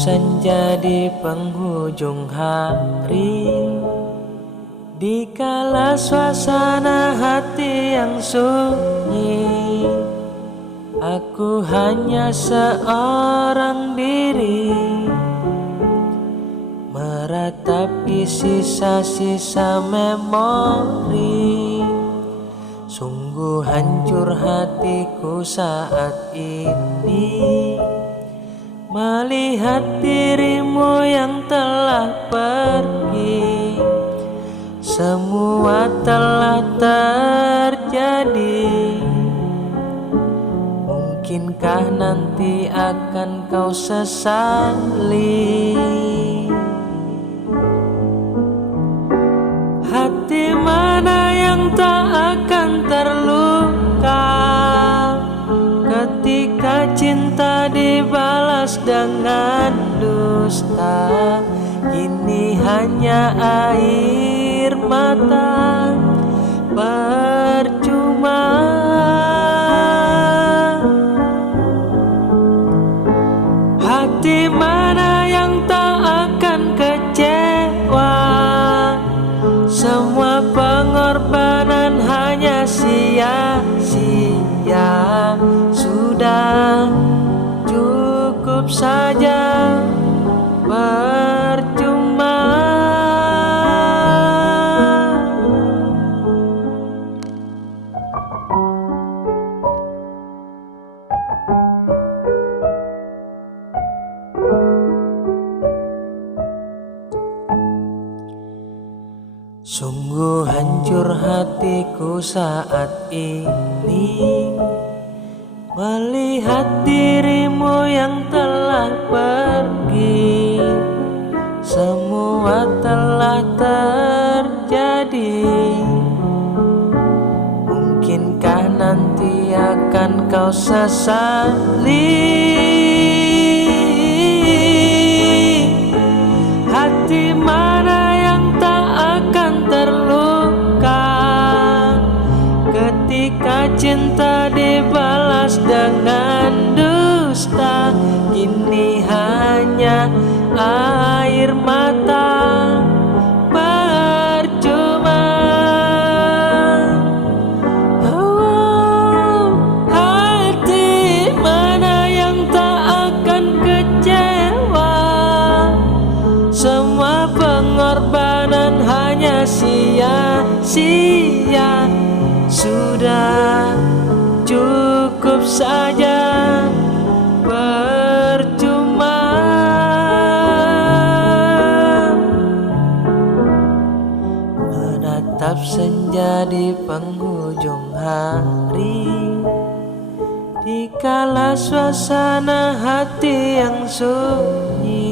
senja di penghujung hari, dikala suasana hati yang sunyi, aku hanya seorang diri, meratapi sisa-sisa memori. Sungguh hancur hatiku saat ini, melihat dirimu yang telah pergi. Semua telah terjadi, mungkinkah nanti akan kau sesali? Hati mana yang tak akan terluka ketika cinta dibalas dengan dusta? Ini hanya air mata percuma. Hati mana yang tak akan kecewa? Semua pengorbanan hanya sia-sia. Sudah cukup saja, percuma. Sungguh hancur hatiku saat ini, melihat dirimu yang telah pergi. Semua telah terjadi, mungkinkah nanti akan kau sesali? Hati mana yang tak akan terluka ketika cinta dibalas dengan dusta? Kini hanya air mata percuma. Hati mana yang tak akan kecewa? Semua pengorbanan hanya sia-sia. Sudah cukup saja, percuma. Menatap senja di penghujung hari, dikala suasana hati yang sunyi,